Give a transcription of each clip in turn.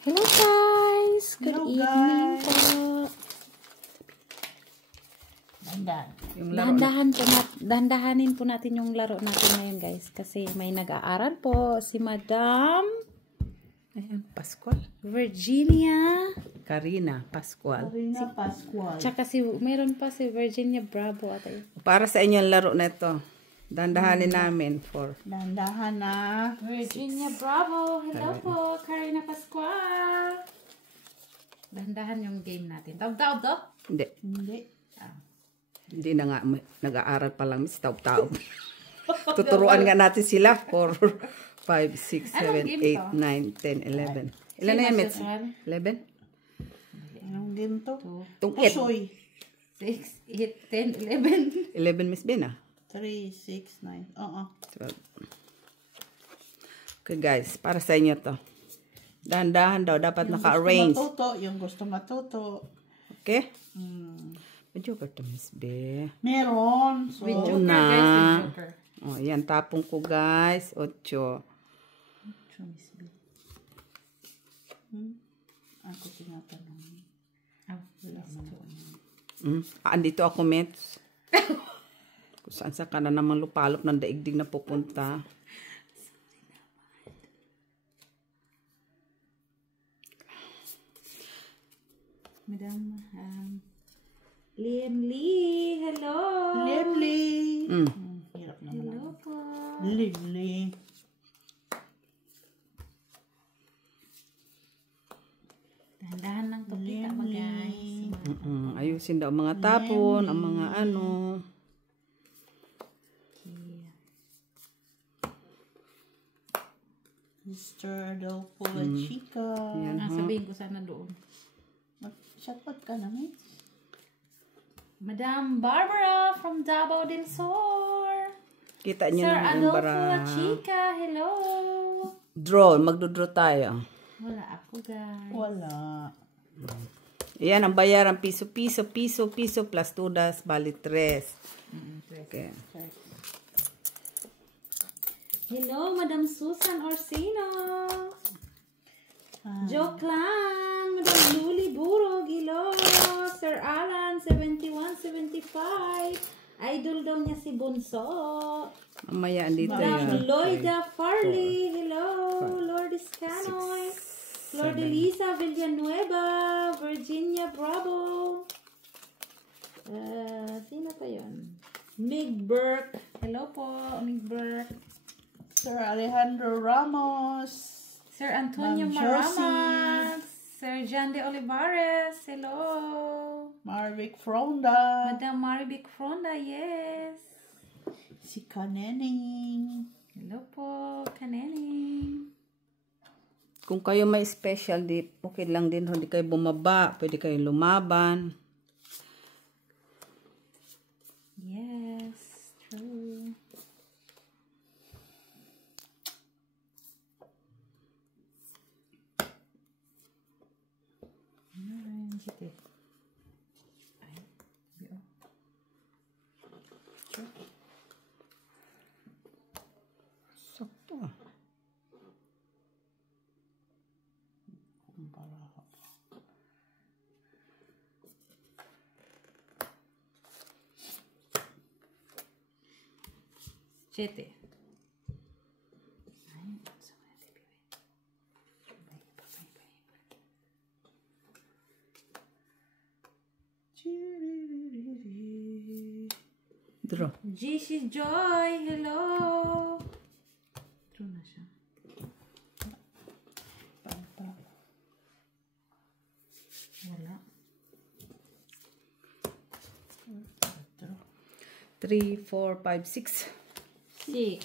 Hello guys! Good Hello, evening guys. po. Dandan. Dahan-dahanin po natin yung laro natin ngayon guys. Kasi may nag-aaral po si Madam Ayan, Pascual. Virginia. Karina Pascual. Karina Pascual. Tsaka meron pa si Virginia Bravo. Para sa inyo ang laro na ito. Dandahanin namin for Dandahan na. Virginia Bravo. Hello po. Karina Pascual. Dahan-dahan yung game natin. Taob-taob to? Hindi. Hindi. Hindi na nga. Nag-aaral pa lang. Miss Taob-taob. Tuturuan nga natin sila for 5, 6, 7, 8, 9, 10, 11. Ilan na yan, Miss? 11? Anong game to? Itong 8. Pusoy. 6, 8, 10, 11. 11, Miss Ben, 3, 6, 9. Oo. 12. Okay, guys. Para sa inyo to. Dahan-dahan daw. Dapat naka-arrange. Yung gusto matuto. Okay? Medyo ka to, Miss B. Meron. So, With Oo Joker, na. guys. With Joker. O, yan. Tapong ko, guys. 8. Miss B. Ako tinatanong. Wala naman. Andito ako, Mets. Kung saan sa ka na naman lupalop ng daigdig na pupunta. Madam, Liam Lee, hello. Lively. Hirap naman. Hello po. Lively. Dahan-dahan lang to kita ba guys? Ayusin daw ang mga tapon, ang mga ano. Mr. Adolfo La Chica. Sabihin ko sana doon. Shoutout ka na, Miss. Madam Barbara from Davao del Sur. Kita niyo Sir na yung Adolfo bara. La Chica, hello. Draw, magdodraw tayo. Wala ako guys. Wala. Yan, ang bayaran, piso plus 2 das, bali 3. Okay. Hello, Madam Susan Orsino. Joklan, Madam Luli Burog, hello. Sir Alan, 7175. Idol daw niya si Bunso. Mamaya, andito Madam yan. Loida Farley, hello. Lourdes Canoy. Lord Elisa Villanueva, Virginia Bravo. Sino pa yun? Mig Burke. Hello po, Mig Burke. Sir Alejandro Ramos. Sir Antonio Ma'am Maramas. Sir John de Olivares. Hello. Marvic Fronda. Madam Maribic Fronda, yes. Si Kanening. Hello po, Kanening. Kung kayo may special, okay lang din. Hindi kayo bumaba, pwede kayo lumaban. Yes, true. Sakto. Siete. Draw. GC Joy, hello. True na siya. Wala. 3, 4, 5, 6. 6.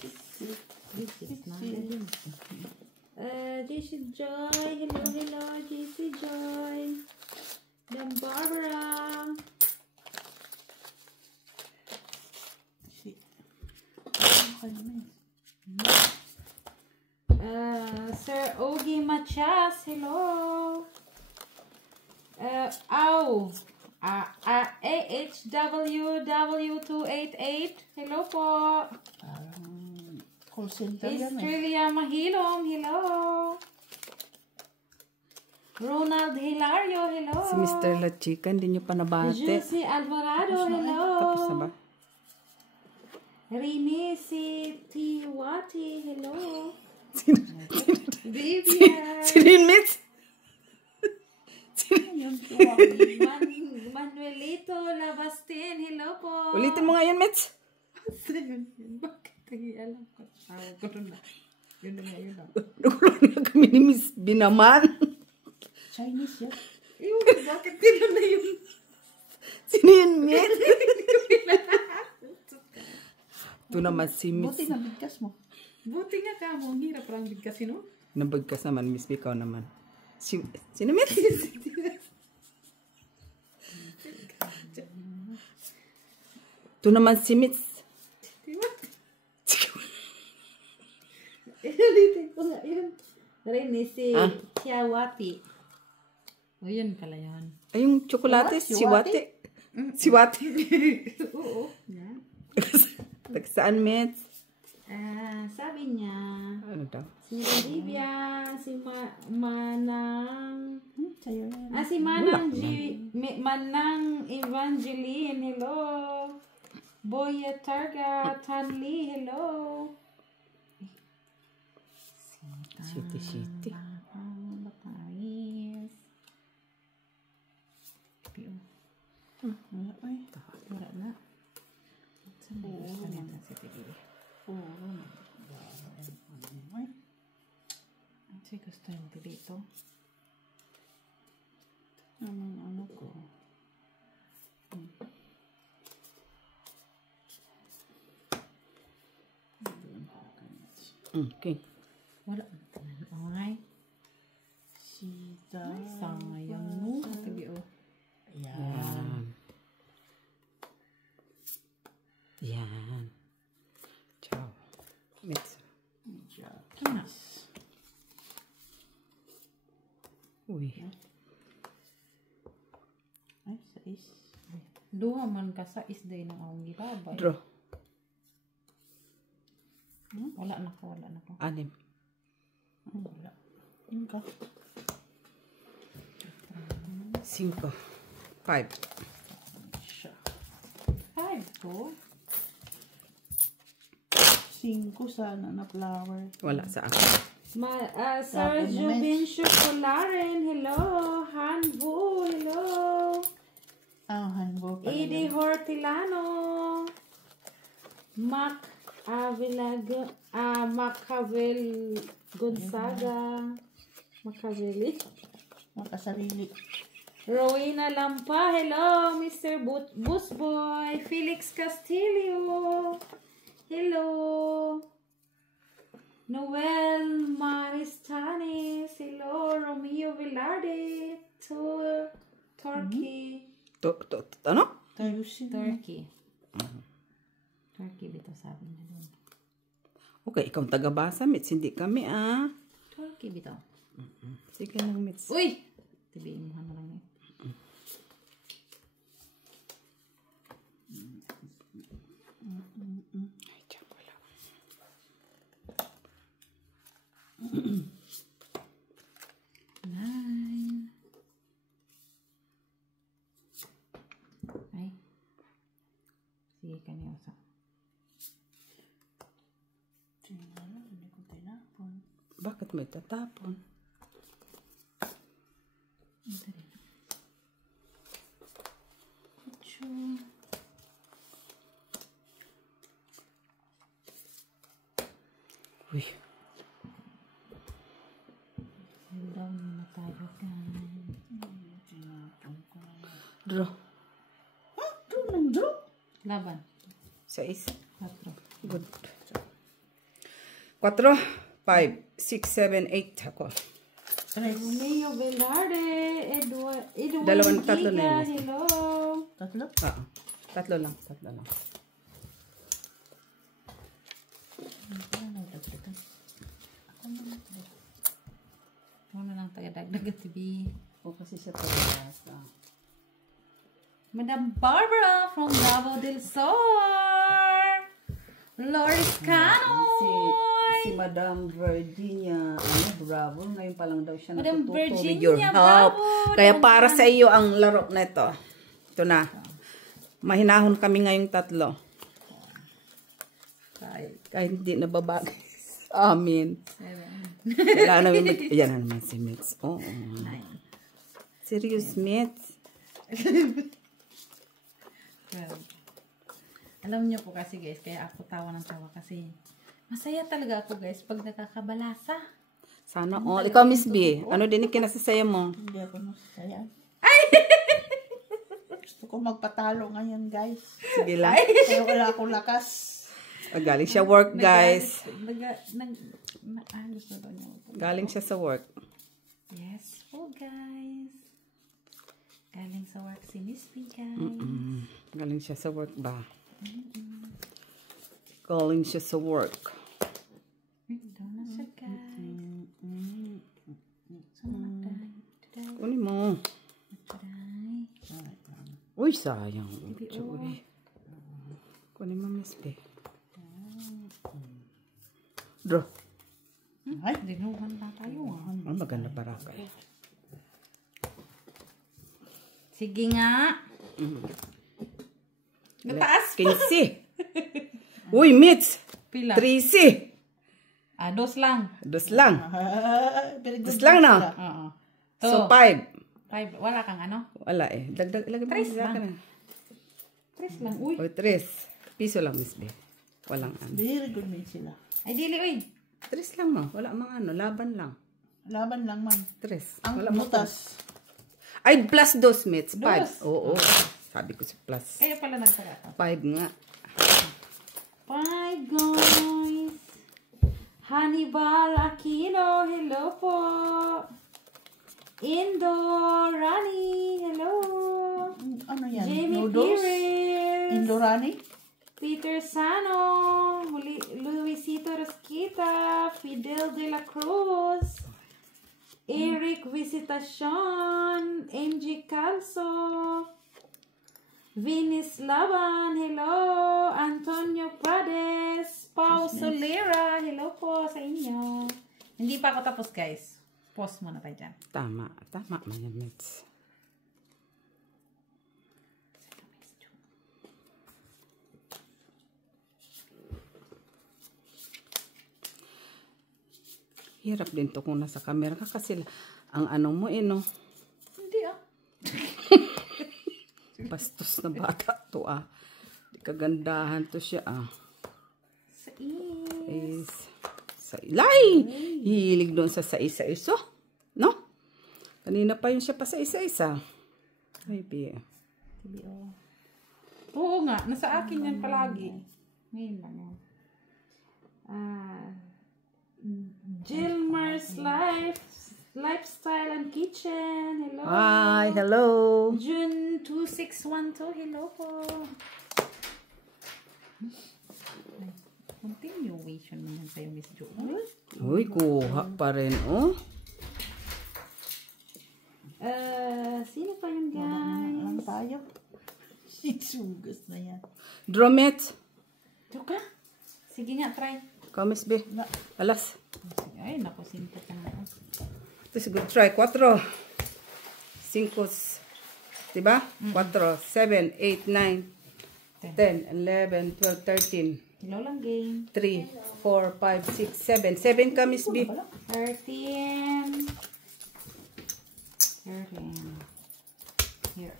GC Joy, hello, GC Joy. Madam Barbara. Sir Ogie Machas, hello. AHWW288, hello po. Call center yan eh. Estrella Mahilom, hello. Ronald Hilario, hello. Si Mr. La Chica, hindi nyo pa nabate. Jesse Alvarado, hello. Tapos na ba? Rini si Tiwati, hello. Sino? Vivian. Sino yun, Mitch? Yun, tuwang. Manuelito Labastin, hello po. Ulitin mo nga yun, Mitch. Bakit alam ko? Ko na. Yun na yun. Nagulo na kami ni Miss Binaman. Chinese yan. Bakit yun na yun? Sino yun, Mitch? Ito naman si Miss. Buti na bigkas mo. Buti nga ka mo. Ang hirap lang bigkasin, no? Nabagkas naman, Miss Bikaw naman. Sino, Mitch? Ito naman si Mitch. Ulitin ko nga yun. Rini si Tiawati. O yun pala yun. Ay, yung tsokolate, si Wate. Si Wate. Oo. Yan. Saan, Mitch? Sabi niya, Ano daw? si Olivia, si Manang, Sa'yo yan. si Manang Manang Evangeline, hello. Boya Targa, Tanli, hello. City. Bataris. Wala pa eh. Wala na. Kasi gusto yung dito. Ano ko? Okay. Wala. Ay. Sita. Sayang mo. Tabi o. Yan. Yan. Ciao. Mitch. Jackies. Uy. Ay, sais. Duha man ka sa isday ng akong gilabay. Draw. Wala na ko. 6. Wala. Yun ka. 5. 5. Siya. 5 to. 5 sana na flower. Wala sa akin. Sergio Vincio Colaren, hello. Hanbu, hello. Hanbo pa. Edie Hortilano. Macavel Gonzaga. Macaveli. Makasarili. Rowena Lampa, hello. Mr. Busboy. Felix Castillo. Hello. Noel Maristanes. Hello. Romeo Velarde. Turkey. Ano? Tayusin. Turkey. Turkey bito sabi niya doon. Okay, ikaw ang taga-basa, Mitch. Hindi kami, Turkey bito. Sige lang, Mitch. Uy! Tibiin mo na lang eh. Ay, tiyan ko lang. Nine. Ay. Sige ka niya sa. Hindi ko tinapon. Bakit may tatapon? Uy. Daw na tayo kan. Draw. Draw ng draw. Laban. 6. 4. Good. 4, 5, 6, 7, 8 ako. Romeo Velarde. Edward Tatlo na Giga, yun. hello. Tatlo? Oo. Tatlo lang. Ano na lang tayo dagdag at TV. O kasi siya taga-basa. Madam Barbara from Davao del Sur. Loris Canoy. si Madam Virginia. Bravo. Ngayon pa lang daw siya Madam natututo Virginia, with your help. bravo. Kaya para sa iyo ang laro na ito. Ito na. Mahinahon kami ngayong tatlo. Kahit hindi nababagay sa amin. 7. Kailangan namin Yan na naman si Mitz. Oo. 9. Serious, Mitz? 12. Alam niyo po kasi guys, kaya ako tawa ng tawa kasi masaya talaga ako guys pag nakakabalasa. Sana all. Ikaw, Miss B, ano din yung kinasasaya mo? Hindi ako masaya. Gusto ko magpatalo ngayon, guys. Sige lang. Pero wala akong lakas. Galing siya work, guys. Gusto daw niya. Galing siya sa work. Yes po guys. Galing sa work si Miss B guys. Galing siya sa work ba? Galing siya sa work. Daw na siya guys. So magday. Kunin mo. Uy, sayang. Uy. Kunin mo, Miss B. Draw. Ay, Dinuhan na tayo ah. Maganda para kayo. Sige nga. Nataas. 15. Uy, Mitz. Pila? 13. Dos lang. Dos lang. very good. Dos lang na. Oo. So, 5. 5. Wala kang ano? Wala eh. Dagdag, ilagay mo. Tres lang. ka na. 3 lang. Uy. O, 3. Piso lang, Miss B. Walang ano. Very good din sila. Ay, dili, uy. 3 lang mo. Wala mga ano. Laban lang. Laban lang man. 3. Ang Wala butas. Ay, plus 2, Mitz. 5. Dos. Oo. Sabi ko si plus. Kayo pala nagsalata. 5 nga. 5 guys. Hannibal Aquino, hello po. Indo Rani, hello. Ano yan? Jamie Noodles? Pires. Indorani? Peter Sano, Luisito Rosquita, Fidel de la Cruz, Eric Visitacion, MG Calso, Vinis Laban, hello, Antonio Prades, Pau Solera, hello po sa inyo. Hindi pa ako tapos guys. Pause muna tayo dyan. Tama. Tama man yan, Mitz. Hirap din to kung nasa camera ka kasi ang ano mo no. Hindi ah. Bastos na bata to Di kagandahan to siya Sa is. Sa ilay. Hilig doon sa isa-isa. No? Kanina pa yun siya pa sa isa-isa. Maybe. TBO. Oo nga, nasa akin yan palagi. Ngayon lang yan. Gilmer's Lifestyle and Kitchen. Hello. Hi, hello. June 2612. Hello po. Continuation naman sa'yo, Miss Jo. Uy, kuha pa rin, Sino pa yun, Ang guys? tayo. Sugas na yan. Dromit. Ito ka? Sige nga, try. Kamis be. Alas. Ay, naku, simple ka na. Ito siguro try. 4. 5. Diba? 4, 7, 8, 9, 10, 11, 12, 13. Hello lang, game. 3, 4, 5, 6, 7. 7 ka, Miss B. 13. 13. Here.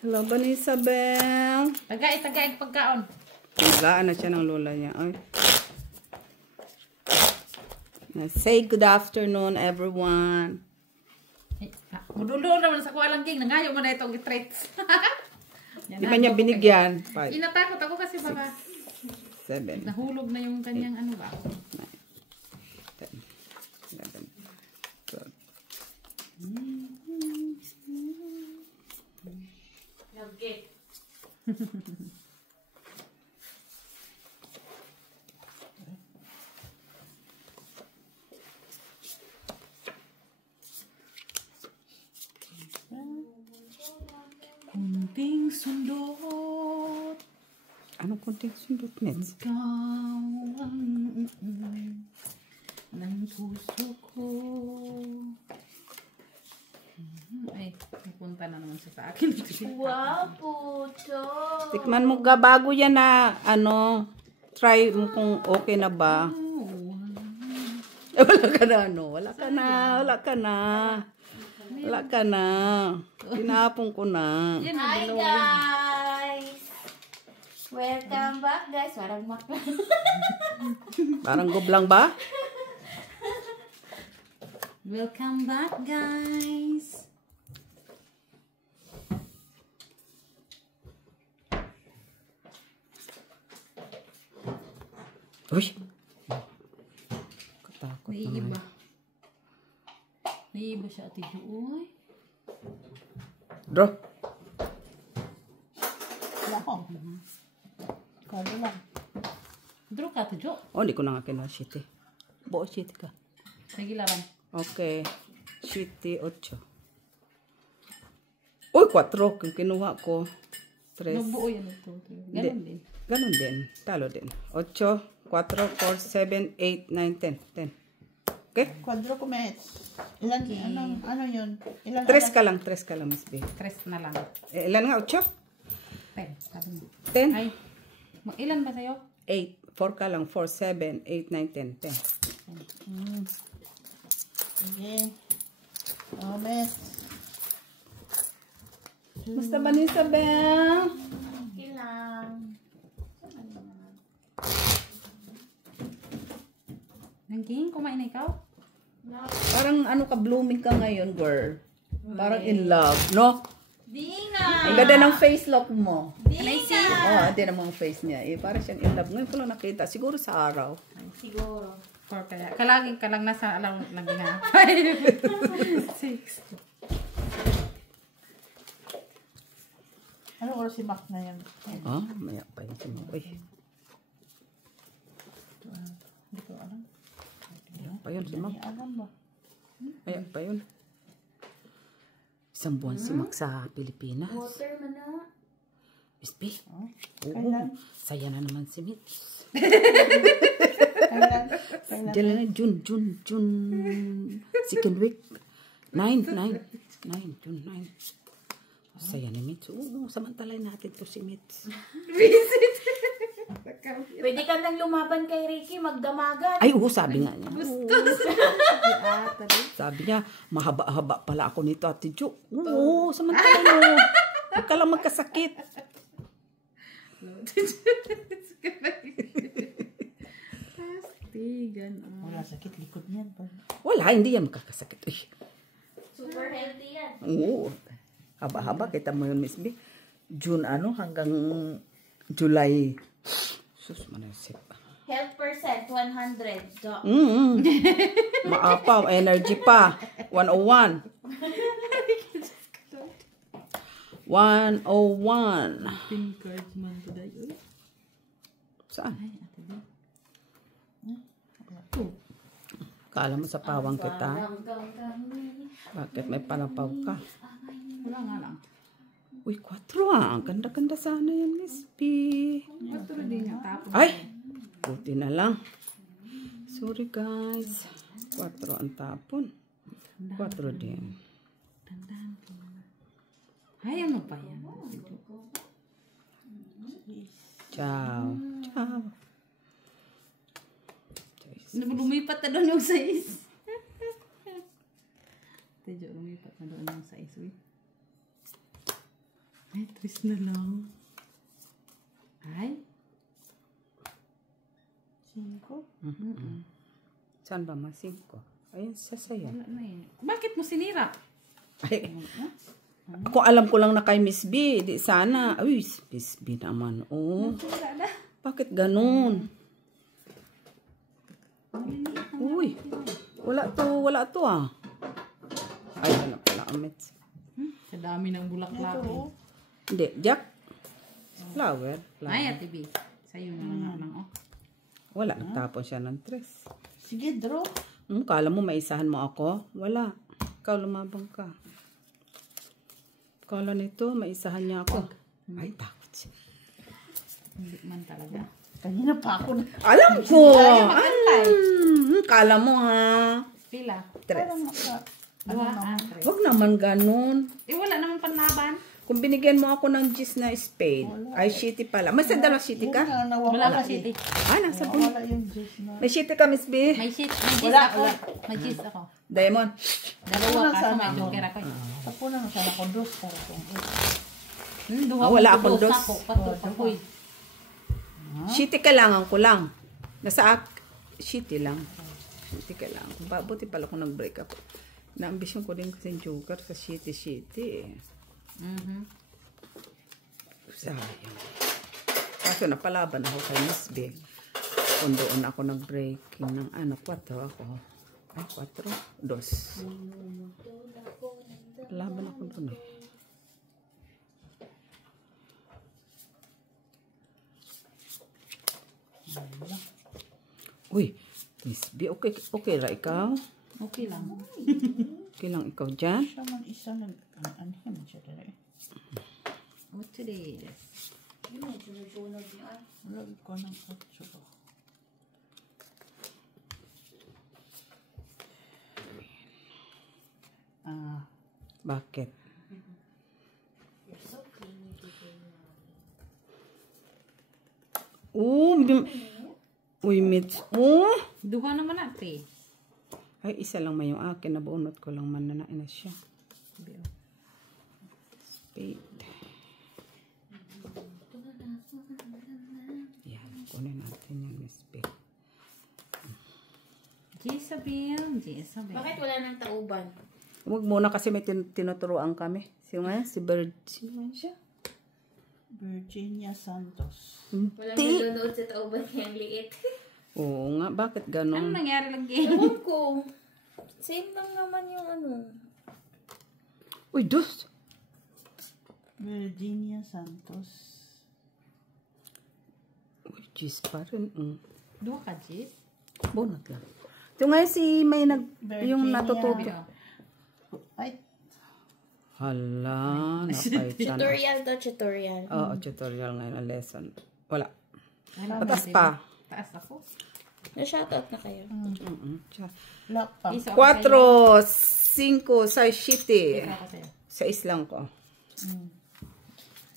Hello, Bunny Isabel. Tagay pagkaon. Nagaan na siya ng lola niya. Ay. Say good afternoon, everyone. Mudulo naman sa kuwalang ging. Nangayo mo na itong treats. Di ba niya binigyan? 5, Inatakot ako kasi baka 7, nahulog na yung kanyang ano ba? 10, 11, 12. Nugget. kunting sundot. Anong kunting sundot, Nets? Ikaw ang ng puso ko. Ay, pupunta na naman siya sa akin. Wow, puto. Tikman mo ga bago yan na, try mo kung okay na ba. Wala ka na, Wala ka na, wala ka na. Wala ka na. Tinapon ko na. Hi, guys. Welcome back, guys. Parang maklan. Parang goblang ba? Welcome back, guys. Uy! Katakot Naiiba. naman. Naiiba siya, Ate Joy. Draw. Wala ko. Kado lang. Draw ka, Ate Jo. Oh, hindi ko na nga kinashit eh. Buo shit ka. Sige, laban. Okay. Shitty 8. Uy, 4. Kung kinuha ko. 3. Nabuo yan ito. Ganon din. Ganon din. Talo din. 8, 4, 4, 7, 8, 9, 10. 10. Okay? Quadro kumets. Ilan, ano yun? Ilan 3 ka lang, Miss B. 3 na lang. Ilan nga? 8? 10. Sabi mo. 10? Ay, ilan ba sa'yo? 8. 4 ka lang. 4, 7, 8, 9, 10. 10. Sige. Kumets. Musta ba ni Isabel? Okay lang. Nangking, kumain na ikaw? Parang blooming ka ngayon, girl. Parang in love, no? Di nga. Ang ganda ng face look mo. Di nga. Oh, hindi naman ang face niya. Parang siyang in love. Ngayon ko lang nakita. Siguro sa araw. Siguro. 4 kaya. Kalaging ka lang nasa alam lagi nga. 5, 6. Anong oras si Mac na yan? Oh, maya pa yun. Uy, Hindi ko alam. maya pa yun si Mac. Hindi alam ba? Maya pa yun. Isang buwan si Mac sa Pilipinas. Water man na. Miss B. Oo. Kailan? Saya na naman si Mitch. Kailan? Diyan na, June. Second week. 9, June 9. Saya ni Mitch. Oo, samantalay natin to si Mitch. Pwede ka nang lumaban kay Ricky, magdamagan. Ay, oo, sabi nga niya. Sabi niya, mahaba-haba pala ako nito, Ate Jo. Oo, samantalay mo. Huwag ka lang magkasakit. Pastigan. Wala sakit likod niyan. Wala, hindi yan makakasakit. Uy. Super healthy yan. Oo. Haba-haba, kita mo yun, Miss B. June hanggang July. Sus, manasip. Health percent, 100. Do. Maapaw, energy pa. 101. 101. Pin cards man today. Saan? Kala mo sa pawang kita? Bakit may palapaw ka? Wala nga lang. Uy, 4 Ang ganda-ganda sana yan, Miss B. Paturo din nga tapos. Ay! Buti na lang. Sorry, guys. 4 ang tapon. 4 din. Tandaan ko na. Ay, ano pa yan? Ciao. Ciao. Lumipat na doon yung size. Tejo, lumipat na doon yung size. Uy. Ay, twist na lang. Ay. 5. Saan ba mas 5? Ayun, sasaya. Wala na eh. Bakit mo sinira? Ay, kung alam ko lang na kay Miss B, di sana. Uy, Miss B naman. Oh. Bakit ganun? Uy, wala to Ay, wala pala amit. Sa dami ng bulaklak. Hindi, Jack. Flower. Ay, Ate B. Sa'yo na lang. Oh. Wala, nagtapon siya ng 3. Sige, draw. Kala mo maisahan mo ako? Wala. Ikaw lumabang ka. Kala nito, maisahan niya ako. Ay, takot siya. Hindi man talaga. Kanina pa ako na. Alam ko! Magantay. Kala mo ha. Pila. Tres. Dua, tres. Huwag naman ganun. Wala naman panlaban. Kung binigyan mo ako ng gis na spade, ay shitty pala. May sandala shitty ka? Wala pa shitty. Ah, nasa po. Wala yung juice na. May shitty ka, Miss B? May shit. May gis Wala, ako. wala. May gis ako. Diamond. Dalawa Wala ka. sana May ako. joker ako. Tapunan mo sana ko dos para kung Duha Ah, wala ko akong dos. Ako. Pato pa ko. Shitty kailangan ko lang. Shitty lang. Shitty kailangan ko. Buti pala kung nag-break ako. Na-ambisyon ko din kasi yung joker sa shitty eh. Sayang. Kaso napalaban ako kay Miss B. Kung doon ako nag-breaking ng 4 ako. Ay, 4? 2. Laban ako doon eh. Uy, Miss B, okay ra ikaw? Okay lang. Okay lang ikaw dyan? siya man isa nag ano man siya dali. What today is? Wala ko ng 8. Bakit? Uy, Mitch. Duha naman natin. Ay, isa lang may yung akin. Nabunot ko lang man na na siya. Spade. Yan, kunin natin yung Miss B. Jezabel. Bakit wala nang tauban? Huwag muna kasi may tinuturuan kami. Sino nga yan? Si Bird. Sino nga siya? Virginia Santos. Walang nanonood sa tauban kayang liit. Oo nga, bakit Ano ganon? nangyari lagi? Ewan ko. Same lang naman yung ano. Uy, dos! Virginia Santos. Uy, jeez pa rin. Duha ka, Jez? Bunot lang. Ito nga si may yung Virginia. natututo. Ay, Hala, napait siya. Tutorial to, tutorial. Oo, tutorial ngayon na lesson. Wala. Ano Patas natin? pa. Taas ako. Na-shoutout na kayo. lock pa. Isa ako 4, 5, sa shitty. Isa ako sa'yo. Sa islang ko.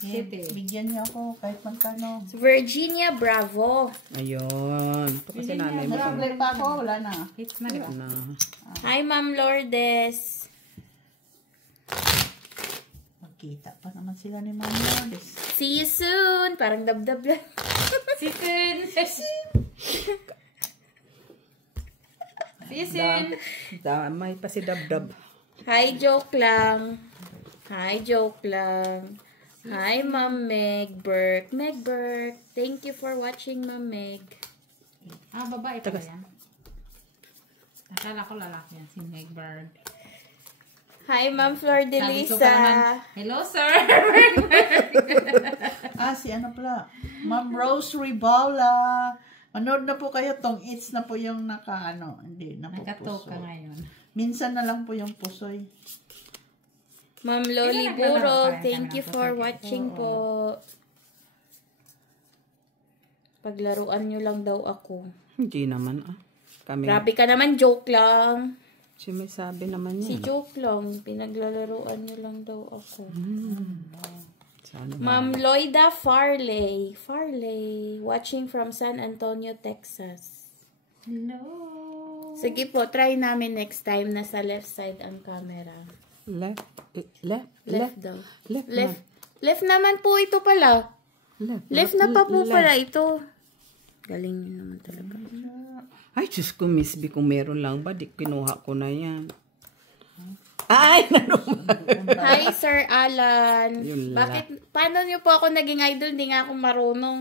City. Bigyan niyo ako kahit magkano. Virginia Bravo. Ayun. Ito kasi nanay mo. Nag-apply pa ako, wala na. Hits na, di ba? Na. Hi, Ma'am Lourdes. Magkita pa naman sila ni Ma'am Lourdes. See you soon. Parang dabdab lang. Season! Season! May pa si Dabdab. Hi, joke lang. Hi, joke lang. Hi, Ma'am Meg Burke. Meg Burke. Thank you for watching, Ma'am Meg. Ah, babae pala yan. Akala ko lalaki yan, si Megbird. Hi, Ma'am Flor de Sabi ko pa Lisa. naman, hello, sir! Si ano pala? Ma'am Rose Ribaula. Manood na po kayo tong it's na po yung hindi na po Nagkatok ka puso. ngayon. Minsan na lang po yung pusoy. Ma'am Loli Ilan na Buro, lang thank tayo you for na watching po. Paglaruan nyo lang daw ako. Hindi naman Kami. Grabe ka naman, joke lang. Si may sabi naman Si niya. joke lang, pinaglalaruan nyo lang daw ako. Sana ba? Ma'am Loida Farley, watching from San Antonio, Texas. Hello! Sige po, try namin next time na sa left side ang camera. Left. Left daw. Left. Left naman po ito pala. Left na pa po pala ito. Galing nyo naman talaga. Ay, Diyos ko, Miss B, kung meron lang ba, di kinuha ko na yan. Ay, Hi, Sir Alan. Yun lang. Paano nyo po ako naging idol? Hindi nga ako marunong.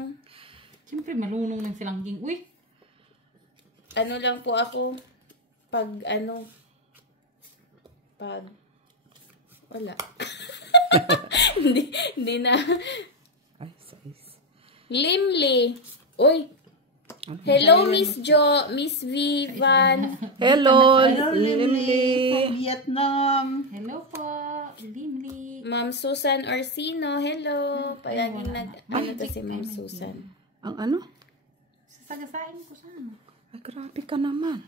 Siyempre, malunong ng silang ging. Uy! Ano lang po ako? Wala. hindi na. Ay, size. Limli. Uy. Hello, Miss Miss Vivan. Hello, Hello, Limli. Limli. From Vietnam. Hello po! Limli! Ma'am Susan Orsino, hello. Palaging ano to si Ma'am Susan. Ang ano? Sasagasain ko sana. Ay, grabe ka naman.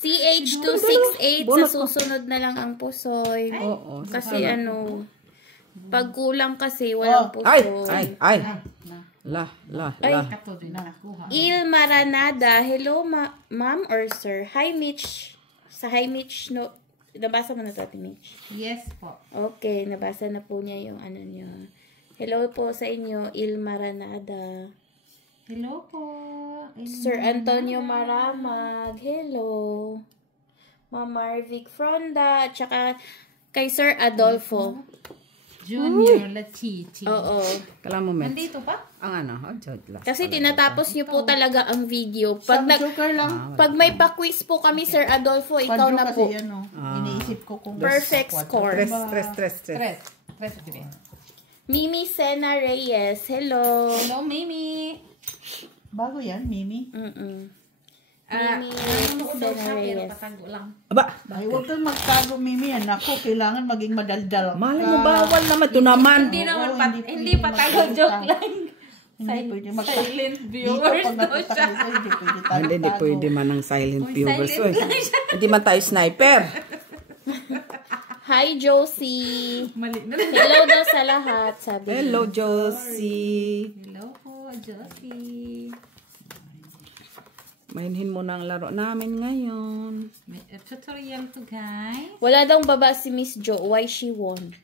CH268 sa susunod na lang ang pusoy. Oo. Kasi pag kulang kasi walang pusoy. Ay. La. Kato din na nakuha. Il Maranada, hello ma'am or sir. Hi Mitch. Sa Hi Mitch, no, nabasa mo na to, Ate Mitch? Yes po. Okay, nabasa na po niya yung ano niya. Hello po sa inyo, Il Maranada. Hello po. Sir Antonio Maramag, hello. Ma'am Marvic Fronda, at saka kay Sir Adolfo. Junior Lachichi. Oo. Kala mo, Mets. Nandito pa? Ang ano? Jod lang. Kasi tinatapos niyo po talaga ang video. Pag, Joker lang. pag may pa-quiz po kami, Sir Adolfo, ikaw na po. Kasi iniisip ko kung Perfect score. Stress. Tres. Mimi Sena Reyes, hello. Hello, Mimi. Bago yan, Mimi. Mimi Nanonood daw Sena siya, pero Reyes. patago lang. Aba, Ay, huwag kang magtago, Mimi. Ako, kailangan maging madaldal. malay mo bawal naman. Ito naman. Hindi naman, hindi pwede patago, magsalita. joke lang. Hindi pwede Silent Dito, viewers pag daw napunta siya. dito, hindi pwede tayo Hindi tago. pwede man ng silent viewers. silent Oy. Hindi man tayo sniper. Hi, Josie. Mali na. Hello daw sa lahat, sabi. Hello, Josie. Hello po, Josie. Mahinhin mo na ang laro namin ngayon. May tutorial to, guys. Wala daw baba si Miss Jo. Why she won?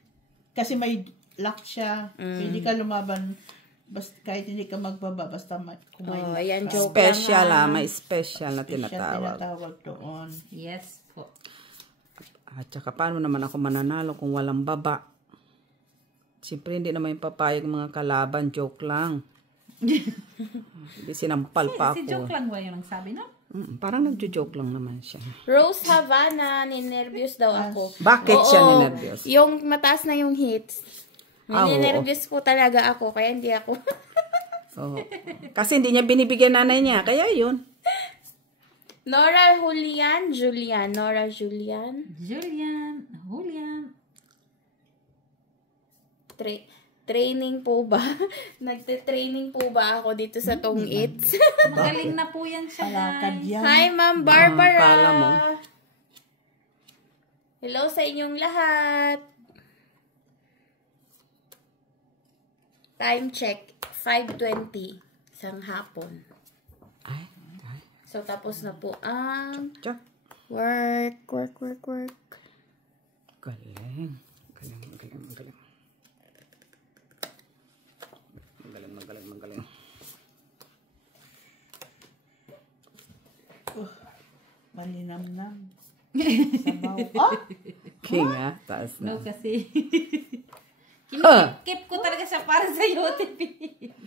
Kasi may luck siya. Hindi ka lumaban. Basta, kahit hindi ka magbaba, basta kumain. Oh, ayan, joke Special lang, may special na tinatawag. Tinatawag doon. Yes po. At saka paano naman ako mananalo kung walang baba? Siyempre hindi naman yung papayag mga kalaban, joke lang. Hindi sinampal pa Si ako. joke lang ba yung nagsabi, no? Parang nagjo-joke lang naman siya. Rose Havana, ninervyos daw ako. Bakit siya Oo, ninervyos? Yung mataas na yung hits. Oo. Ninervyos po talaga ako, kaya hindi ako. Oo. Kasi hindi niya binibigyan nanay niya, kaya yun. Nora Julian. Training po ba? Nagte-training po ba ako dito sa Tong Eats? Magaling na po yan siya, Palakad guys. yan. Hi, Ma'am Barbara. kala mo. Hello sa inyong lahat. Time check, 5:20 isang hapon. Ay. So, tapos na po ang Check. work. Galing. Magaling. Malinamnam. Sabaw. Oh! King taas na. No, kasi Ah. keep ko talaga siya para sa UTP.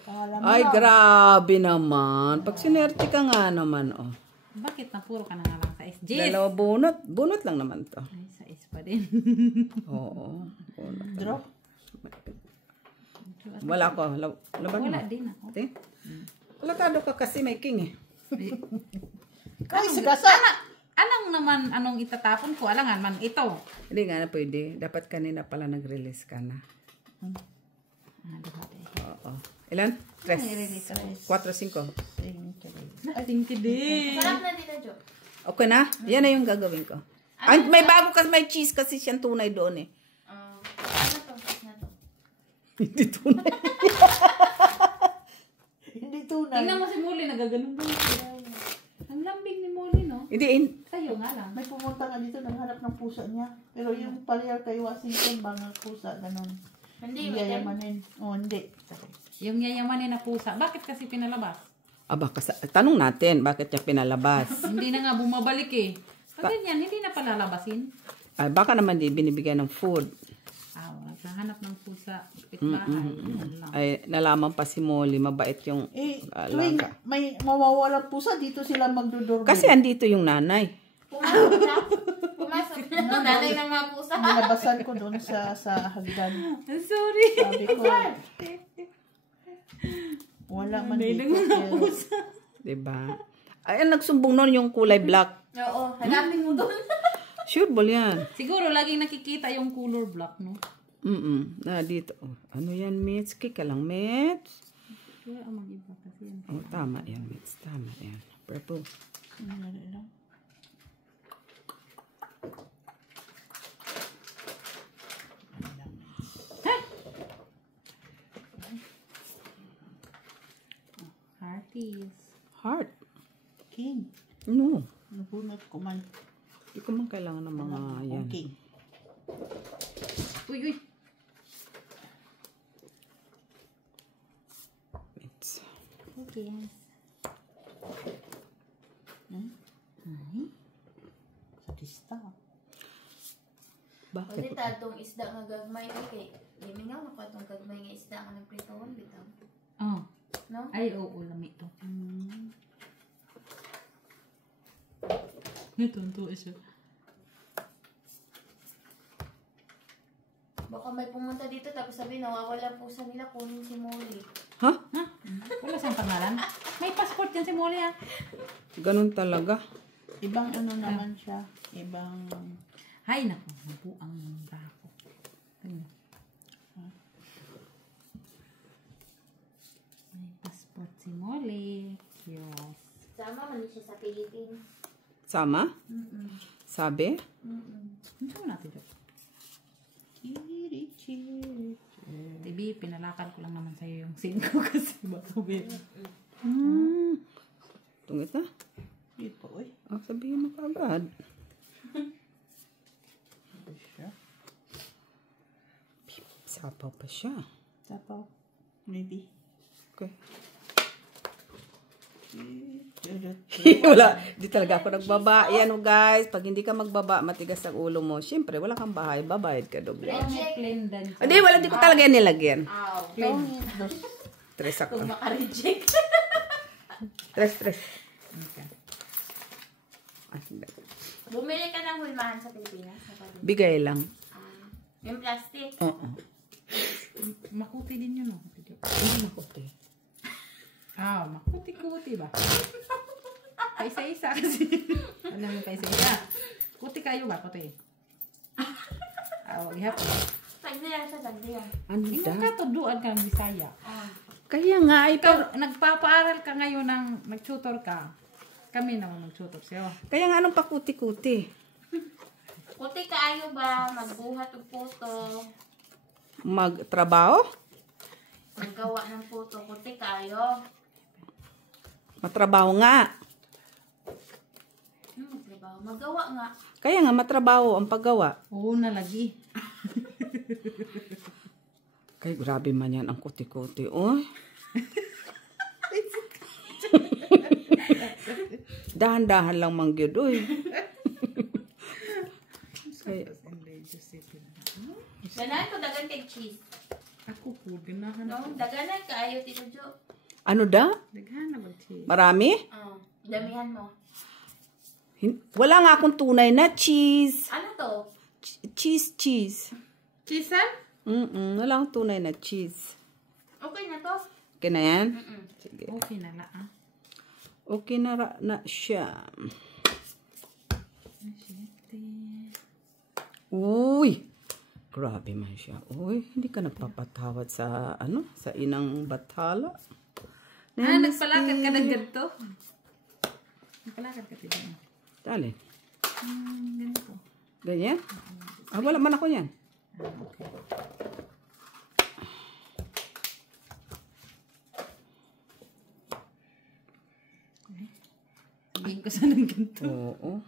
Kala mo Ay, lang. grabe naman. Pag sinerte ka nga naman, oh. Bakit na puro ka na nga lang sa SG? Dalawa bunot. Bunot lang naman to. Ay, sa S pa din. Oo. Bunot. Draw. Wala ko. Laban mo. Wala din ako. Ate? Kulatado ka kasi may king eh. Ay, sagasa. Anong itatapon ko? Alangan man ito. Hindi nga na pwede. Dapat kanina pala nag-release ka na. Oo. Ilan? 3. 4, 5. Ating kidi. Sarap na dito, Jo. Okay na? Yan na yung gagawin ko. Ay, may bago kasi may cheese kasi siyang tunay doon eh. Ano to? Hindi tunay. Hindi tunay. Tingnan mo si Molly, nagaganon ba? Ang lambing ni Molly, no? Hindi. Sa'yo nga lang. May pumunta nga dito, naghanap ng pusa niya. Pero yung pareha kay Washington, bang pusa, ganun. Hindi, Hindi yayamanin. Oh, hindi. Yung yayamanin na pusa, bakit kasi pinalabas? Aba, tanong natin, bakit niya pinalabas? Hindi na nga bumabalik eh. Pag ganyan, hindi na palalabasin. Ay, baka naman di binibigyan ng food. Naghahanap ng pusa, pitbahay. Ay, nalaman pa si Molly, mabait yung Tuwing alaga. may mawawalang pusa, dito sila magdudurbo. Kasi andito yung nanay. Pumasok na. Nanay ng mga pusa. Nilabasan ko doon sa hagdan. Sorry. Sabi ko, wala man dito. Pero, Diba? Ay, ang nagsumbong nun yung kulay black. Oo, hanapin mo doon. Sure ball yan. Siguro laging nakikita yung color black, no? Na dito. Oh, ano yan, Mitch? Kika lang, Mitch. Wala ang mag-iba kasi yan. Oh, tama yan, Mitch. Tama yan. Purple. Hearties. Heart. King. No. Nabunot ko man. Hindi ko man kailangan ng mga yan. King. Uy, uy. Mitch. Okay. Sa lista. Bakit? Ulit atong isda nga gagmay kay limingaw na ko atong gagmay nga isda nga nagpritohon bitaw. Oh. No? Ay, oo, lami to. Natunto siya. Baka may pumunta dito tapos sabi nawawala po sa nila kunin si Molly. Ha? Ha? Wala siyang pangalan? May passport yan si Molly, ha? Ganun talaga. Ibang ano naman siya. Ibang... Hay, naku. Nabuang ng bako. Ayun. May passport si Molly. Yes. Sama man siya sa Philippines. Sama? Sabi? Ano mo natin dyan? TV, pinalakan ko lang naman sa'yo yung SIM ko kasi baka wait. Tungit na. Ito, uy. Oh, sabihin mo kaagad. Ito siya. Sapaw pa siya. Tapaw. Maybe. Okay. Wala. Di talaga ako nagbaba. Yan o guys. Pag hindi ka magbaba, matigas ang ulo mo. Siyempre, wala kang bahay. Babayad ka doble. Plain din. Hindi, wala. Di ko talaga yan nilagyan. Plain. Tres ako. Kung maka-reject. Tres. Okay. Ay, hindi. Bumili ka ng hulmahan sa Pilipinas. Bigay lang. Yung plastic. Oo. Makuti din yun, no? Hindi makuti. Ah, makuti-kuti ba? Paisa-isa kasi. Alam mo, paisa-isa. Kuti kayo ba? Kuti. Ihap. Sagdiyan siya, sagdiyan. Ano Hindi da? ka tuduan ka ng Bisaya. Kaya nga, ito. Ikaw, nagpapaaral ka ngayon ng nag-tutor ka. Kami naman mag-tutor sa'yo. Kaya nga, anong pakuti-kuti? Kuti kaayo ba? Magbuhat og puto. Magtrabaho? Maggawa ng puto. Kuti kaayo. Matrabaho nga. Magtrabaho. Maggawa nga. Kaya nga, matrabaho ang paggawa. Oo, nalagi. Kaya grabe man yan ang kuti-kuti. Uy. Dahan-dahan lang mangyod. Uy. Kaya, Ganahan ko dagan kay cheese. Ako po, ganahan. No, daganan kaayo Tito Jo. ano da? Daghan na mag-cheese. Marami? Damihan mo. Wala nga akong tunay na cheese. Ano to? Cheese. Cheesean? Wala akong tunay na cheese. Okay na to? Okay na yan? Sige. Okay na la, ah. Okay na siya. Uy! Grabe man siya. Uy, hindi ka nagpapatawad sa, sa inang bathala. Nagpalakad ka na ganito? Nagpalakad ka dito. Dali. Ganito. Ganyan? Wala man ako yan. Okay. Sabihin ko sana ganito. Oo.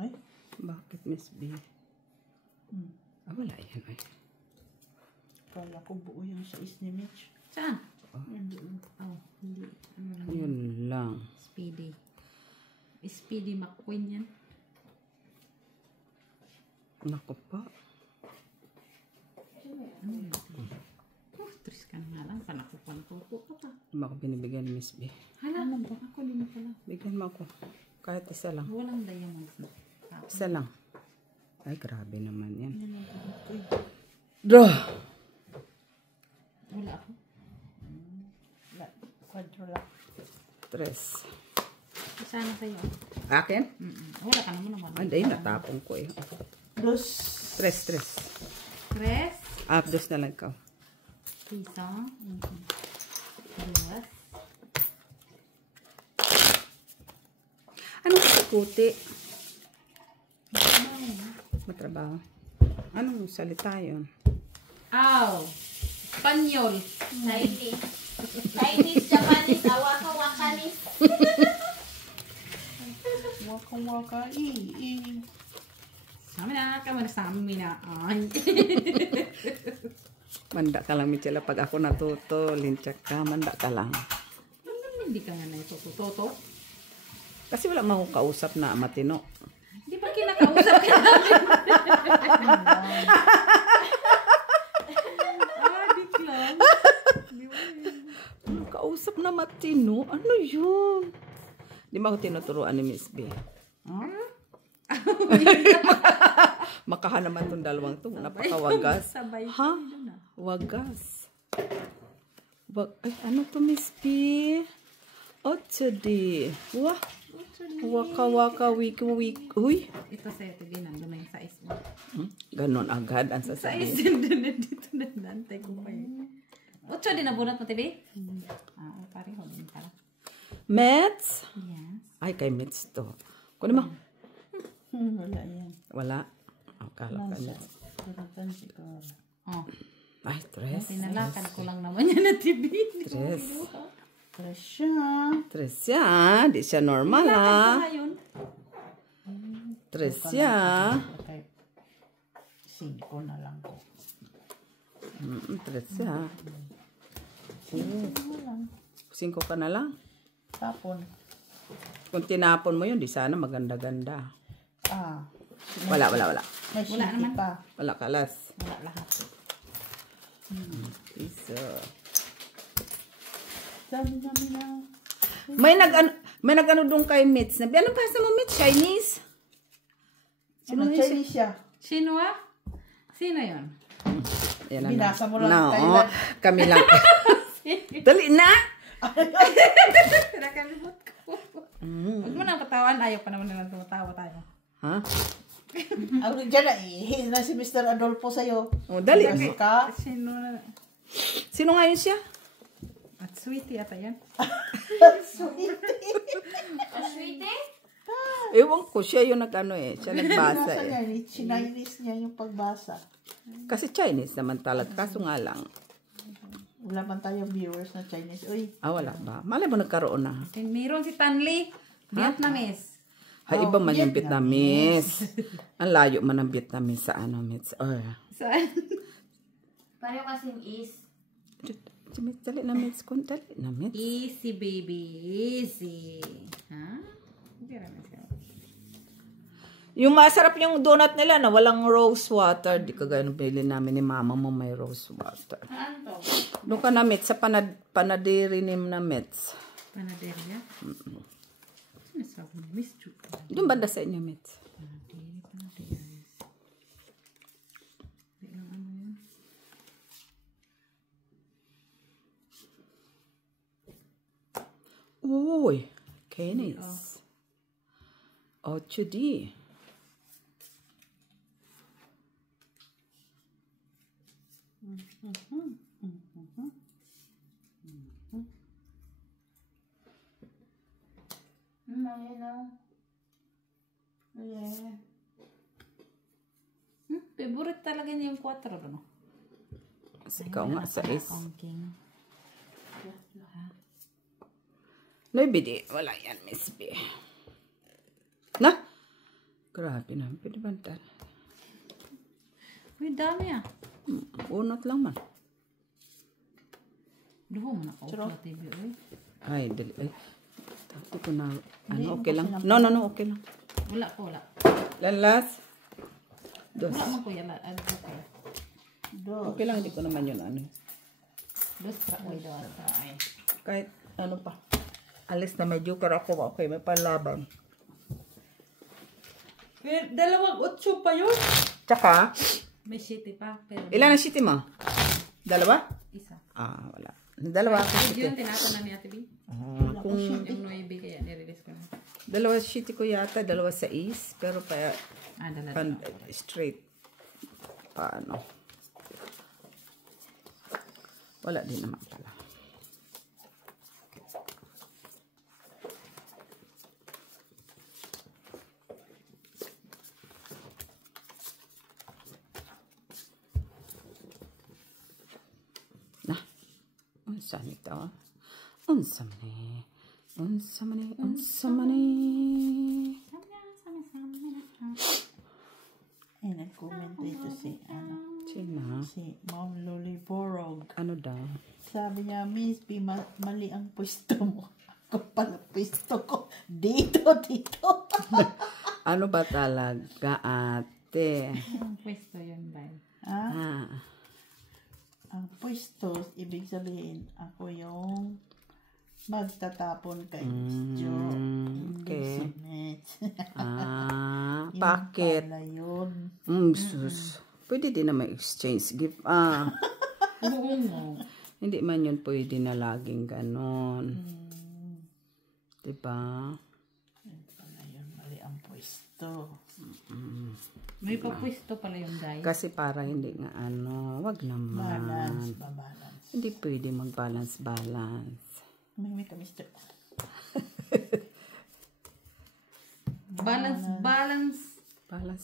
Ay, Bakit, Miss B? Wala yan. Ay. kala ko buo yung size ni Mitch. Saan? Hindi. Oh, hindi. Ano lang. Yun lang. Speedy. Speedy McQueen yan. Naku pa. Oh, tris ka na lang. Panakupo ka pa. Hindi mo ako binibigyan ni Miss B. Hala, ako din mo pala. Bigyan mo ako. Kahit isa lang. Walang diamonds na. Isa lang. Ay, grabe naman yan. Duh! Wala ako. Quadro lang. Tres. Sana sa'yo. Akin? Wala ka naman naman. Ay, natapong ko eh. Plus, Tres. Tres. Dos na lang ikaw. Piso. Dos. Anong kuti? Matrabaho. Anong salita yun? Aw. Panyol. Chinese, Japanese, Waka-Wakanis. Waka-waka. Sami na. Ay. Manda ka lang, Michela. Pag ako natuto, linchak ka, manda ka lang. Hindi ka nga na ito. Toto. Kasi wala mo akong kausap na matino. Hindi pa kinakausap ka namin. Dik lang. Kausap na matino? Ano yun? Di ba ako tinuturuan ni Miss B? Makaha naman itong dalawang ito. Napakawagas. Sabay. Ha? Wagas. Ay, ano to, Miss B? Otsudi. Wah. Waka-waka, wiki-wiki. Uy. Ito sa'yo, ito din. Nandun na yung size mo. Ganon agad ang Size sasabihin. din na dito na nantay ko pa yun. Ocho din nabunot mo, Tibi? Pareho din pala. Mets? Yes. Ay, kay Mets to. Kunin mo. Wala yan. Wala. Kala ka Mets. Saratan siguro. Oh. Ay, tres. Tinalakan ko lang naman yan na Tibi. Tres. Presya. Tres siya. Di siya normal, ha? Ayun. Tres siya. Okay. 5 na lang ko. Tres siya. 5 ka na lang. Tapon. Kung tinapon mo yun, di sana maganda-ganda. Wala. May shitty pa. Wala kalas. Wala lahat. Isa. Dami na. May nag-ano doon kay Mitz. Ano pasa mo, Mitz? Chinese? Sino Chinese siya? Sino ah? Sino yun? Yan Binasa mo lang no, Thailand. kami lang. Dali na! Nakalimot ko. Huwag mo nang patawan. Ayaw pa naman nalang tumatawa tayo. Ha? Ang dyan na si Mr. Adolfo sa'yo. Dali. Ka? Sino na? Sino nga yun siya? At sweetie ata yan. Sweetie? Ewan ko, siya yung nag-ano siya nagbasa Binasa niya, Chinese niya yung pagbasa. Kasi Chinese naman talaga, kaso nga lang. Wala man tayong viewers na Chinese. Uy, Wala ba? Malay mo nagkaroon na. Meron si Tanli. Vietnamese. Hay, iba man yung Vietnamese. Ang layo man ang Vietnamese sa ano, Mitz. Saan? Pareho kasing is. Dali na, Mitz. Dali na, Mitz. Easy baby. Easy. Ha? Hindi rin siya. Yung masarap yung donut nila na walang rose water. Di kagaya nung pinili namin ni mama mo may rose water. Ano to? Doon ka na, Mitz. Sa panadiri ni na, Mitz. Panaderia? Ano sabi mo? Miss Jude. Doon banda sa inyo, Mitz. Uy, Kenis. 8D. yeah. Favorite talaga niya yung 4, no? Kasi ikaw nga sa is. King. No, bidi. Wala yan, Miss B. Na? Grabe na. Pwede bantal. Uy, dami ah. Unot lang man. Duho mo na ka TV, uy. Ay, dali. Ay. Tako ko na. Ano, okay lang? No, okay lang. Wala ko, wala. Lalas. Dos. Wala mo ko yan. Ano ko kaya? Okay lang, hindi ko naman yun ano. Dos tra, uy, dos tra. Ay. Kahit ano pa. Alis na may joker ako. Okay, may panlaban. Dalawang 8 pa yun. Tsaka, May shitty pa. Pero ilan ang shitty mo? Dalawa? isa. Wala. Dalawa ako Hindi shitty. yun, tinatan na ni Ate B. Kung Yung 9 kaya nirelease ko na. dalawa shitty ko yata, dalawa sa is, pero pa Dala. straight. Paano? Wala din naman pala. Nah, unsa nito? Unsa man unsa man unsa man. Ay, nag-comment dito si Sino? si Ma'am Loli Borog. Ano daw? Sabi niya, Miss B, mali ang pwesto mo. Ako pala pwesto ko. Dito. Ano ba talaga, ate? Ang pwesto yun ba? Ah, Ang pwesto, ibig sabihin, ako yung magtatapon kay Miss Jo. okay. Hindi si Mitch. Ah, Yun bakit? pala yun. Sus. Pwede din naman exchange gift. Oo mo. Hindi man yun pwede na laging ganon. Diba? Yun pala yun, mali ang pwesto. May papwesto pala yung guys. Kasi para hindi nga wag naman. Balance. Hindi pwede mag-balance. May ka, Mr.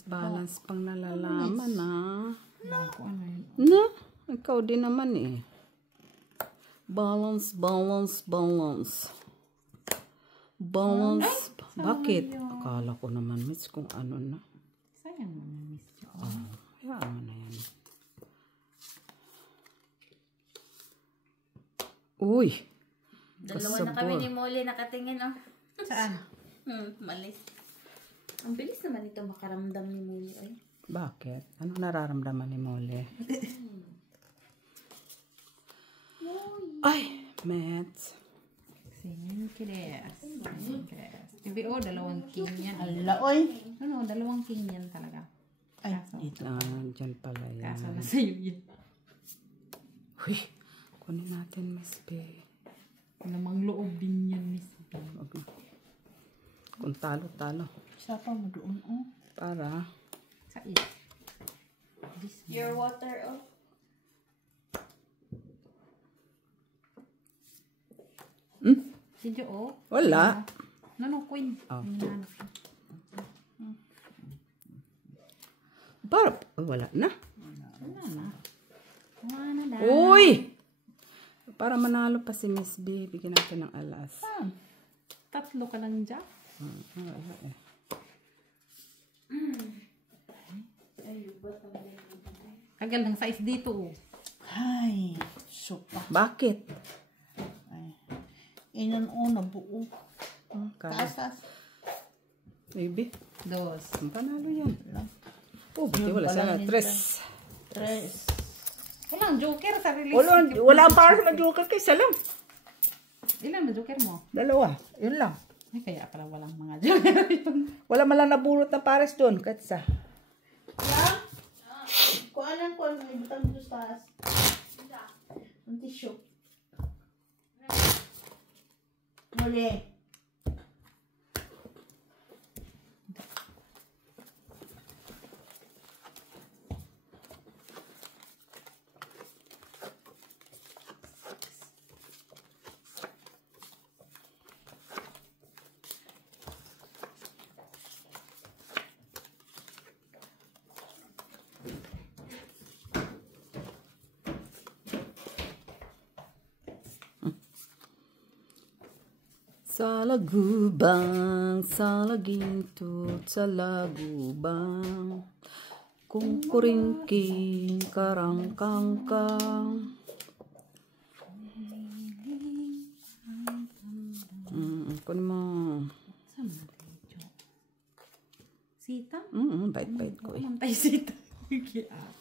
Balance pang nalalaman Naku, ano yun? Na, ikaw din naman Balance. Bakit? Akala ko naman, miss, kung ano na. Sayang mo na, Miss Jo. Hayaan mo na yan. Uy! Dalawa na kami ni Molly nakatingin, oh. Saan? Malis. Ang bilis naman ito makaramdam ni Molly, ay. Bakit? Ano nararamdaman ni Molly? Ay, Mets. Singin kides. TVO, dalawang king yan. Ala, oy. Ano, dalawang king yan talaga. Ay, Kaso, dito. Dyan pala yan. kaso na sa'yo yun. Uy, kunin natin, Miss B. Namang loob din yan, Miss B. Wag na. Kung talo. Sapa mo doon, oh. Para. Sa it. This one. Your water, oh. Si Jo, oh. Wala. No, queen. Oh. Hinahanap ko. Para. Wala na. Wala na. Wala na dahil. Uy! Para manalo pa si Miss B, bigyan natin ng alas. Tatlo ka lang dyan. Tagal ng size dito, oh. Ay, sopa. Bakit? Ay. Inan-una buo. Taas. Baby, Dos. ang panalo yan. Oh, buti Yun wala pala sana. nito. Tres. Walang joker sa release. Wala ang para sa mag-joker kay Salam. Ilan ba joker mo? Dalawa. Yun lang. Ay, kaya pala walang mga joker yun. Wala man lang nabulot na pares doon. Katsa. Kuanan ko ang ibutang dito sa taas. Ang tissue. Muli. Sa lagubang, sa laginto, sa lagubang, kung kuringking karangkangkang. Kunin mo. Saan natin yung joke? Sita? Bait-bait ko eh. Mantay sita. Kiat.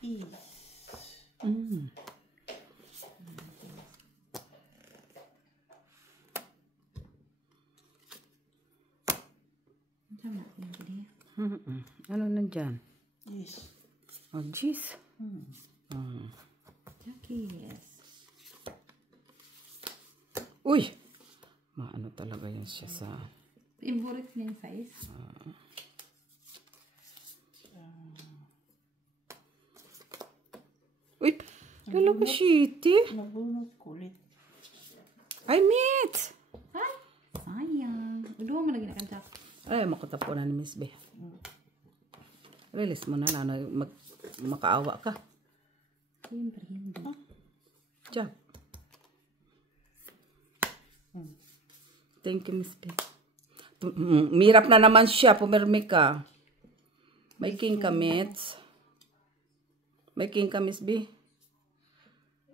Peace. Saan natin yung gili? Ano nandyan? Yes. Oh, jeez. Jackies. Uy! Maano talaga yan siya sa... Imburit mo yung size? Lalo ka shitty. Nabunot kulit. Ay, meat. Ay, sayang. Uduwa mo lagi na kantak. Ay, makatapo na ni Miss B. Release mo na lang. Makaawa ka. Siyempre, hindi. Diyan. Thank you, Miss B. Mirap na naman siya. Pumirmi ka. May king ka, Mitz. May king ka, Miss B.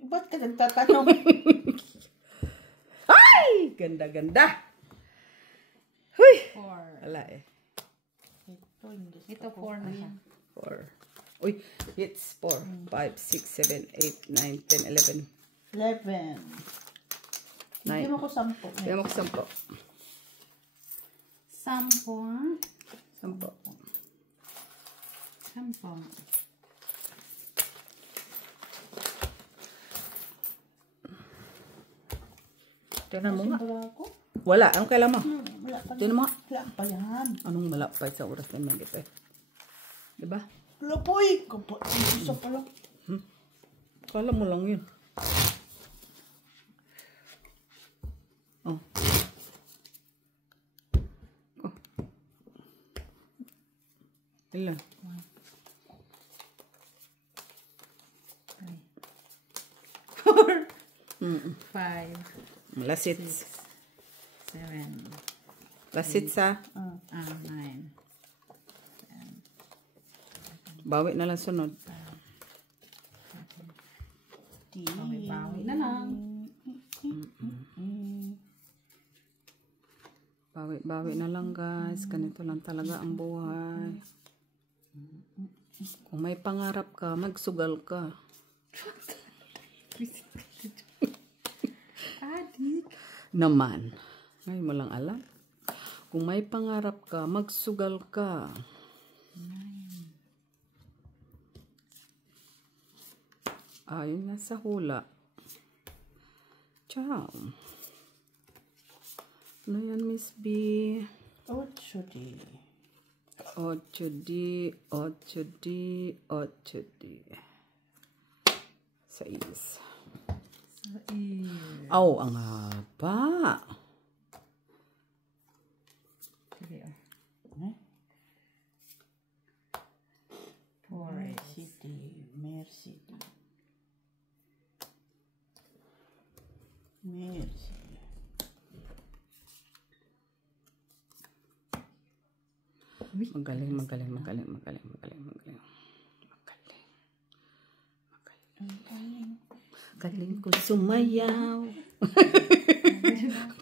Ba't ka nagtatanong? Ay! Ganda-ganda. Huy! 4. Wala eh. Ito 4 na siya. 4. Uy, it's 4, 5, 6, 7, 8, 9, 10, 11. 11. Bigyan mo ko 10. Bigyan mo ko 10. 10. 10. 10. Tingnan mo nga. Wala ako. Wala. Anong kailan mo? Wala pa. Tingnan mo nga. Wala pa yan. Anong malapay sa oras na mga gito eh. Diba? Lapoy! Isa pa lang. Kala mo lang yun. Oh. Oh. Ilan? 5, Lasit. 7, Lasit sa. 9. Bawi na lang sunod. Bawi na lang. Bawi na lang guys. Ganito lang talaga ang buhay. Kung may pangarap ka, magsugal ka. Naman. Ngayon mo lang alam. Kung may pangarap ka, magsugal ka. Ayun nga sa hula. Ciao. Ano yan, Miss B? 8D. 8D, 8D, 8D. 6. Aw, ang haba. Mercy. Mercy. Magaling. Galing ko sumayaw.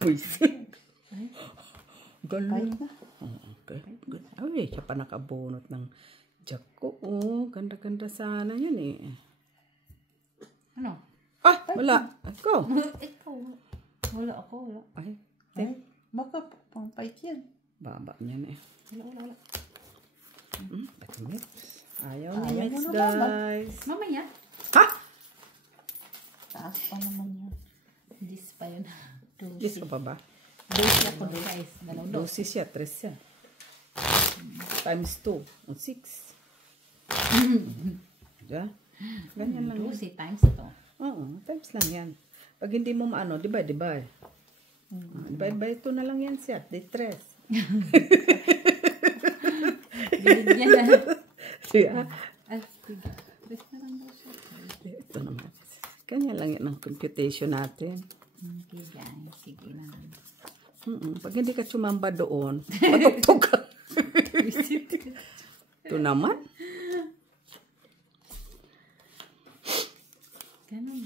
Puisi. Galing. Okay. Good. Ay, siya pa nakabunot ng jack ko. Oh, ganda-ganda sana yun eh. Ano? Ah, wala. Ako. Ikaw. Wala ako. Ay, Baka pang-fight yan. baba niyan eh. Wala. Pati Mix. Ayaw ni Mix, guys. Mamaya. Ha? Taas pa naman yun. This pa yun. Yes ka pa ba? Dose ako. Guys. Dalaw dos. Dosis siya, 3 siya. Times 2. 6. Diba? Ganyan lang. Dose times ito. Oo, times lang yan. Pag hindi mo maano, divide. Divide by 2 na lang yan siya. Di 3. Binigyan na. Siya. Ay, sige. Tres na lang daw siya. Ito naman. Ganyan lang yan ang computation natin. Okay, guys. Sige na. Pag hindi ka tsumamba doon, matugtog ka. Ito naman. Ganun.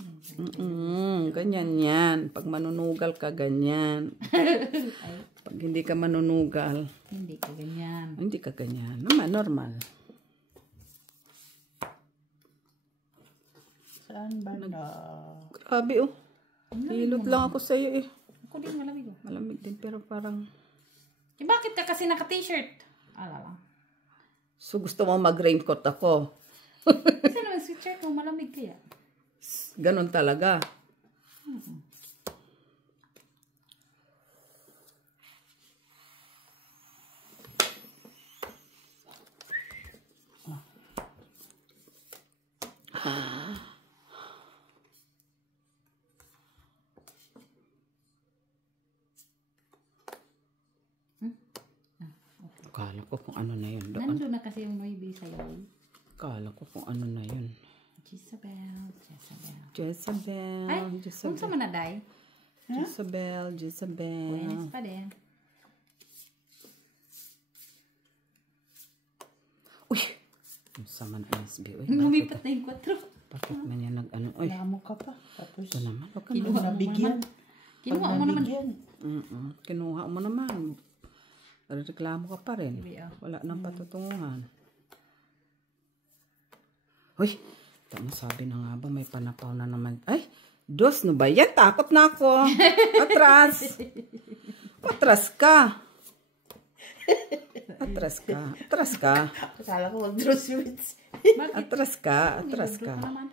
Ganyan yan. Pag manunugal ka, ganyan. Pag hindi ka manunugal, Hindi ka ganyan. hindi ka ganyan. Naman, normal. Saan ba na? Grabe oh. Hilot lang ako sa'yo eh. Ako din malamig. Malamig din pero parang... Eh, bakit ka kasi naka-t-shirt? Alala. So gusto mo mag-raincoat ako. Kasi naman sweatshirt mo malamig kaya. Ganon talaga. Kala ko kung ano na yun doon. Nandun na kasi yung Noybe sa'yo. Kala ko kung ano na yun. Jezabel. Jezabel. Ay, kung sa manaday. Jezabel. Buenas pa din. Uy! Ang sama na SB. Uy, Lumipat na yung 4. bakit man yan nag-ano? Uy, Wala mo ka pa. Tapos, ito naman. Huwag ka Kinuha naman. mo nabigyan. Kinuha mo naman. Kinuha mo naman. Reklamo ka pa rin. Sige, oh. Wala nang patutunguhan. Uy! Tama, sabi na nga ba, may panapaw na naman. Ay! Diyos, no ba yan? Takot na ako. Atras! Atras ka! Atras ka. Atras ka. akala ko mag-draw sweets. Bakit? Atras ka. Atras Nilagro ka. naman.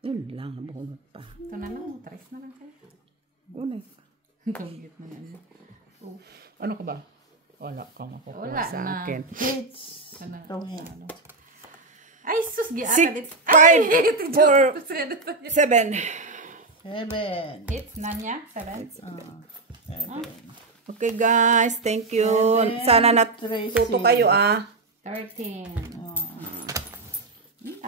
Yun lang, nabunot pa. Ito na lang. Tres na lang sa'yo. Unay. Tunggit na yan. Oh. Ano ka ba? Wala ka makukuha. Wala Sa na. akin. Hits. Ano? Ano? Ay, sus, 6, giatalit. 5, 4, 7. 7. Hits na niya. 7. Okay guys, thank you. Sana natuto kayo 13.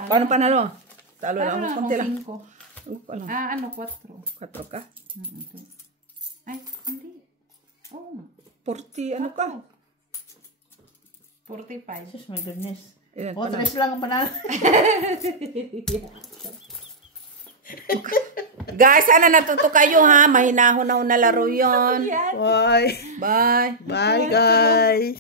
Paano panalo? Talo lang ako konti lang. 5. Ano Ano, 4. 4 ka? Ay, hindi. Oh, 40, ano ka? 45. Jesus, my goodness. Ilan O, pa na? 3 lang ang panalo. Guys, sana natuto kayo ha. Mahinahon na laro yon. Bye. Bye. Bye, guys.